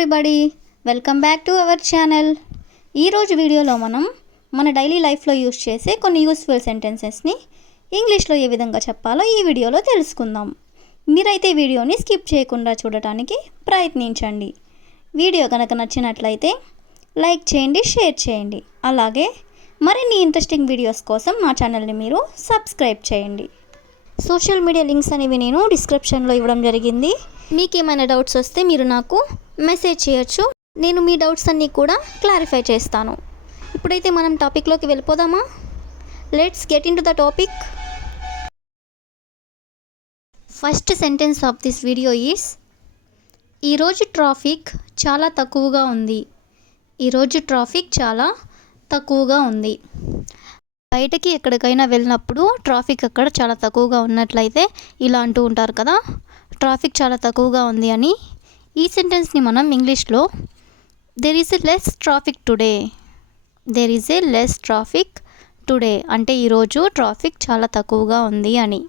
Everybody, welcome back to our channel. ఈరోజు వీడియోలో మనం మన డైలీ లైఫ్లో యూస్ చేసే కొన్ని యూస్ఫుల్ సెంటెన్సెస్ని ఇంగ్లీష్లో ఏ విధంగా చెప్పాలో ఈ వీడియోలో తెలుసుకుందాం. మీరైతే వీడియోని స్కిప్ చేయకుండా చూడటానికి ప్రయత్నించండి. వీడియో కనుక నచ్చినట్లయితే లైక్ చేయండి, షేర్ చేయండి. అలాగే మరిన్ని ఇంట్రెస్టింగ్ వీడియోస్ కోసం మా ఛానల్ని మీరు సబ్స్క్రైబ్ చేయండి. సోషల్ మీడియా లింక్స్ అనేవి నేను డిస్క్రిప్షన్లో ఇవ్వడం జరిగింది. మీకు ఏమైనా డౌట్స్ వస్తే మీరు నాకు మెసేజ్ చేయొచ్చు. నేను మీ డౌట్స్ అన్నీ కూడా క్లారిఫై చేస్తాను. ఇప్పుడైతే మనం టాపిక్లోకి వెళ్ళిపోదామా? Let's get in to the topic. First sentence of this video is: ఈరోజు ట్రాఫిక్ చాలా తక్కువగా ఉంది. ఈరోజు ట్రాఫిక్ చాలా తక్కువగా ఉంది. బయటకి ఎక్కడికైనా వెళ్ళినప్పుడు ట్రాఫిక్ అక్కడ చాలా తక్కువగా ఉన్నట్లయితే ఇలా అంటూ ఉంటారు కదా, ట్రాఫిక్ చాలా తక్కువగా ఉంది అని. ఈ సెంటెన్స్ని మనం ఇంగ్లీష్లో there is a less traffic today, there is a less traffic today అంటే ఈరోజు ట్రాఫిక్ చాలా తక్కువగా ఉంది అని.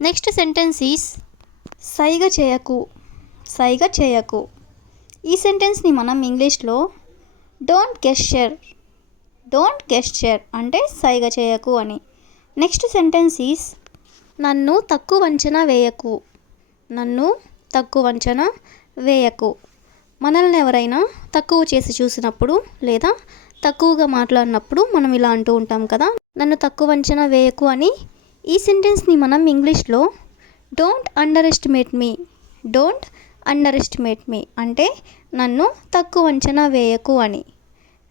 నెక్స్ట్ సెంటెన్స్ ఈస్ సైగ చేయకు, సైగ చేయకు. ఈ సెంటెన్స్ని మనం ఇంగ్లీష్లో డోంట్ గెస్చర్, డోంట్ గెస్చర్ అంటే సైగ చేయకు అని. నెక్స్ట్ సెంటెన్స్ ఈస్ నన్ను తక్కువ అంచనా వేయకు, నన్ను తక్కువ అంచనా వేయకు. మనల్ని ఎవరైనా తక్కువ చేసి చూసినప్పుడు లేదా తక్కువగా మాట్లాడినప్పుడు మనం ఇలా అంటూ ఉంటాం కదా, నన్ను తక్కువ అంచనా వేయకు అని. ఈ సెంటెన్స్ని మనం ఇంగ్లీష్లో don't underestimate me, don't underestimate me అంటే నన్ను తక్కువ అంచనా వేయకు అని.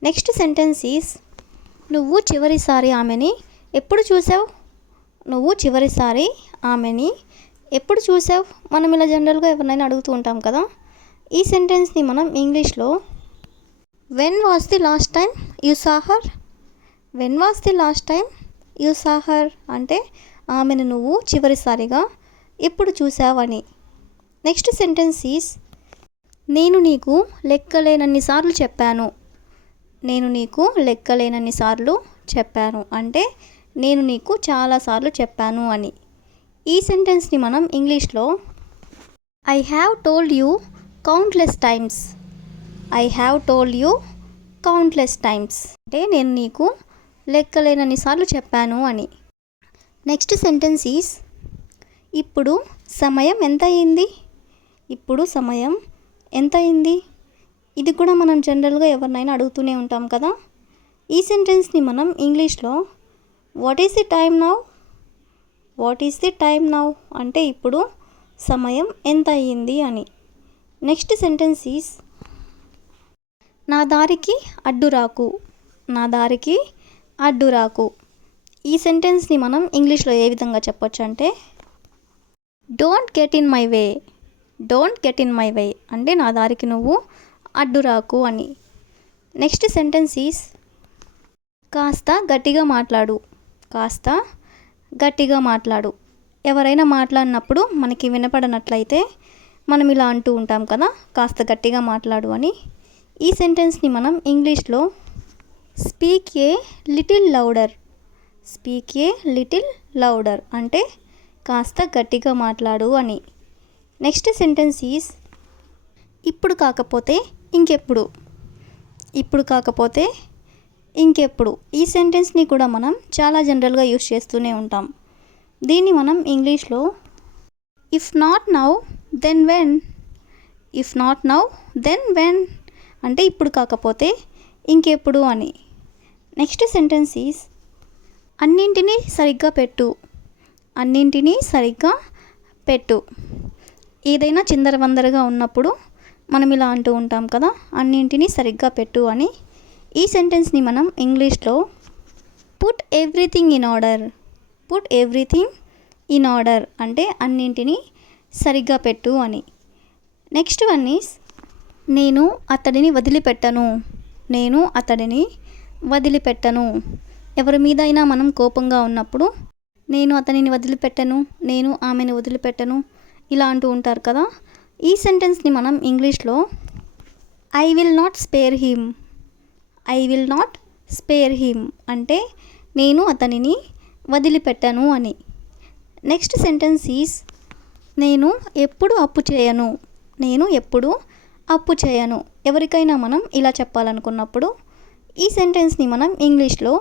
నెక్స్ట్ సెంటెన్స్ ఈస్ నువ్వు చివరిసారి ఆమెని ఎప్పుడు చూసావు, నువ్వు చివరిసారి ఆమెని ఎప్పుడు చూసావు. మనం ఇలా జనరల్గా ఎవరినైనా అడుగుతూ ఉంటాం కదా. ఈ సెంటెన్స్ని మనం ఇంగ్లీష్లో when was the last time you saw her, when was the last time you saw her అంటే ఆమెను నువ్వు చివరిసారిగా ఎప్పుడు చూసావని. నెక్స్ట్ సెంటెన్స్ ఈస్ నేను నీకు లెక్కలేనన్ని సార్లు చెప్పాను, నేను నీకు లెక్కలేనన్ని సార్లు చెప్పాను అంటే నేను నీకు చాలాసార్లు చెప్పాను అని. ఈ సెంటెన్స్ని మనం ఇంగ్లీష్లో I have told you countless times, I have told you countless times అంటే నేను నీకు లెక్కలేనన్ని సార్లు చెప్పాను అని. నెక్స్ట్ సెంటెన్స్ ఈస్ ఇప్పుడు సమయం ఎంత అయింది, ఇప్పుడు సమయం ఎంత అయింది. ఇది కూడా మనం జనరల్గా ఎవరినైనా అడుగుతూనే ఉంటాం కదా. ఈ సెంటెన్స్ని మనం ఇంగ్లీష్లో what is the time now, what is the time now అంటే ఇప్పుడు సమయం ఎంత అయ్యింది అని. నెక్స్ట్ సెంటెన్స్ ఈస్ నా దారికి అడ్డు రాకు, నా దారికి అడ్డు రాకు. ఈ సెంటెన్స్ని మనం ఇంగ్లీష్లో ఏ విధంగా చెప్పొచ్చు అంటే don't get in my way, don't get in my way అంటే నా దారికి నువ్వు అడ్డు రాకు అని. నెక్స్ట్ సెంటెన్స్ ఈస్ కాస్త గట్టిగా మాట్లాడు, కాస్త గట్టిగా మాట్లాడు. ఎవరైనా మాట్లాడినప్పుడు మనకి వినపడనట్లయితే మనం ఇలా అంటూ ఉంటాం కదా, కాస్త గట్టిగా మాట్లాడు అని. ఈ సెంటెన్స్ని మనం ఇంగ్లీష్లో speak a little louder, speak a little louder అంటే కాస్త గట్టిగా మాట్లాడు అని. నెక్స్ట్ సెంటెన్స్ ఈస్ ఇప్పుడు కాకపోతే ఇంకెప్పుడు, ఇప్పుడు కాకపోతే ఇంకెప్పుడు. ఈ సెంటెన్స్ని కూడా మనం చాలా జనరల్గా యూస్ చేస్తూనే ఉంటాం. దీన్ని మనం ఇంగ్లీష్లో if not now then when, if not now then when అంటే ఇప్పుడు కాకపోతే ఇంకెప్పుడు అని. నెక్స్ట్ సెంటెన్స్ ఈస్ అన్నింటినీ సరిగ్గా పెట్టు, అన్నింటినీ సరిగ్గా పెట్టు. ఏదైనా చిందరవందరగా ఉన్నప్పుడు మనం ఇలా అంటూ ఉంటాం కదా, అన్నింటినీ సరిగ్గా పెట్టు అని. ఈ సెంటెన్స్ని మనం ఇంగ్లీష్లో put everything in order, put everything in order అంటే అన్నింటినీ సరిగ్గా పెట్టు అని. నెక్స్ట్ వన్ ఈస్ నేను అతడిని వదిలిపెట్టను, నేను అతడిని వదిలిపెట్టను. ఎవరి మీదైనా మనం కోపంగా ఉన్నప్పుడు నేను అతనిని వదిలిపెట్టను, నేను ఆమెను వదిలిపెట్టను ఇలా అంటూ ఉంటారు కదా. ఈ సెంటెన్స్ని మనం ఇంగ్లీష్లో I will not spare him, I will not spare him అంటే నేను అతనిని వదిలిపెట్టను అని. నెక్స్ట్ సెంటెన్స్ ఈస్ నేను ఎప్పుడు అప్పు చేయను, నేను ఎప్పుడు అప్పు చేయను. ఎవరికైనా మనం ఇలా చెప్పాలనుకున్నప్పుడు ఈ సెంటెన్స్ని మనం ఇంగ్లీష్లో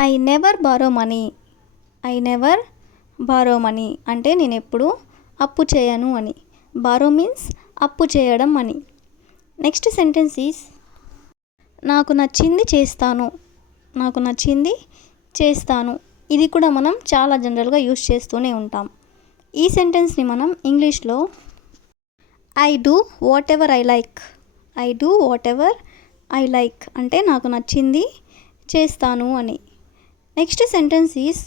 I never borrow money, I never borrow money అంటే నేను ఎప్పుడు అప్పు చేయను అని. బారో మీన్స్ అప్పు చేయడం అని. నెక్స్ట్ సెంటెన్స్ ఈస్ నాకు నచ్చింది చేస్తాను, నాకు నచ్చింది చేస్తాను. ఇది కూడా మనం చాలా జనరల్గా యూస్ చేస్తూనే ఉంటాం. ఈ సెంటెన్స్ని మనం ఇంగ్లీష్లో I do what ever I like, I do what ever I like అంటే నాకు నచ్చింది చేస్తాను అని. నెక్స్ట్ సెంటెన్స్ ఈస్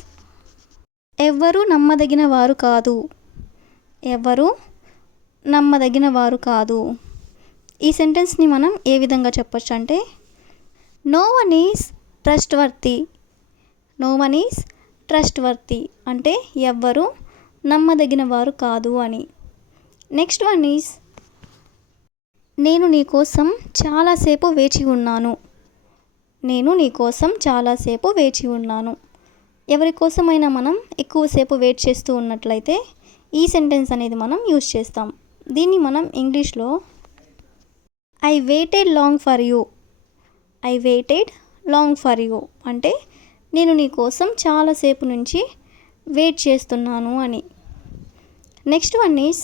ఎవ్వరూ నమ్మదగిన వారు కాదు, ఎవ్వరూ నమ్మదగిన వారు కాదు. ఈ సెంటెన్స్ని మనం ఏ విధంగా చెప్పొచ్చు అంటే no one is trustworthy, no one is trustworthy అంటే ఎవ్వరూ నమ్మదగిన వారు కాదు అని. నెక్స్ట్ వన్ ఈజ్ నేను నీ కోసం చాలాసేపు వేచి ఉన్నాను, నేను నీ కోసం చాలాసేపు వేచి ఉన్నాను. ఎవరి కోసమైనా మనం ఎక్కువసేపు వెయిట్ చేస్తూ ఉన్నట్లయితే ఈ సెంటెన్స్ అనేది మనం యూజ్ చేస్తాం. దీన్ని మనం ఇంగ్లీష్లో I weighted long for you, I weighted long for you అంటే నేను నీ కోసం చాలాసేపు నుంచి వెయిట్ చేస్తున్నాను అని. నెక్స్ట్ వన్ ఈస్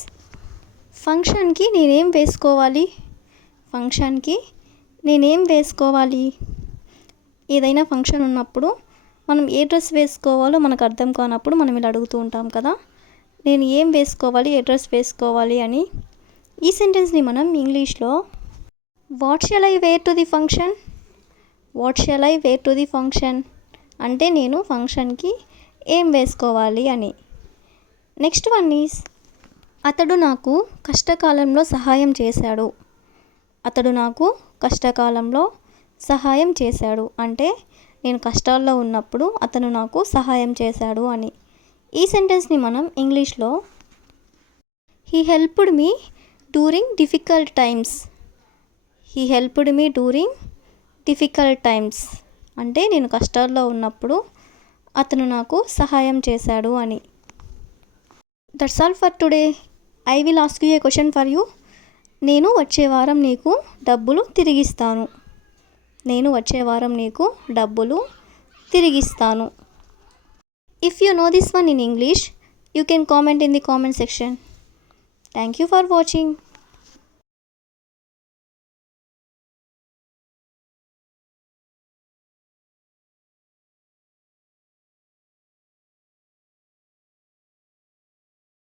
ఫంక్షన్కి నేనేం వేసుకోవాలి, ఫంక్షన్కి నేనేం వేసుకోవాలి. ఏదైనా ఫంక్షన్ ఉన్నప్పుడు మనం ఏ డ్రెస్ వేసుకోవాలో మనకు అర్థం కానప్పుడు మనం ఇలా అడుగుతూ ఉంటాం కదా, నేను ఏం వేసుకోవాలి, ఏ డ్రెస్ వేసుకోవాలి అని. ఈ సెంటెన్స్ని మనం ఇంగ్లీష్లో what shall I wear to the function, what shall I wear to the function అంటే నేను ఫంక్షన్కి ఏం వేసుకోవాలి అని. నెక్స్ట్ వన్ ఈస్ అతడు నాకు కష్టకాలంలో సహాయం చేశాడు, అతడు నాకు కష్టకాలంలో సహాయం చేశాడు అంటే నేను కష్టాల్లో ఉన్నప్పుడు అతను నాకు సహాయం చేశాడు అని. ఈ సెంటెన్స్ని మనం ఇంగ్లీష్లో he helped me during difficult times, he helped me during difficult times అంటే నేను కష్టాల్లో ఉన్నప్పుడు అతను నాకు సహాయం చేశాడు అని. That's all for today. I will ask you A question for you. నేను వచ్చే వారం నీకు డబ్బులు తిరిగిస్తాను, నేను వచ్చే వారం నీకు డబ్బులు తిరిగిస్తాను. If you know this one in English, you can comment in the comment section. Thank you for watching.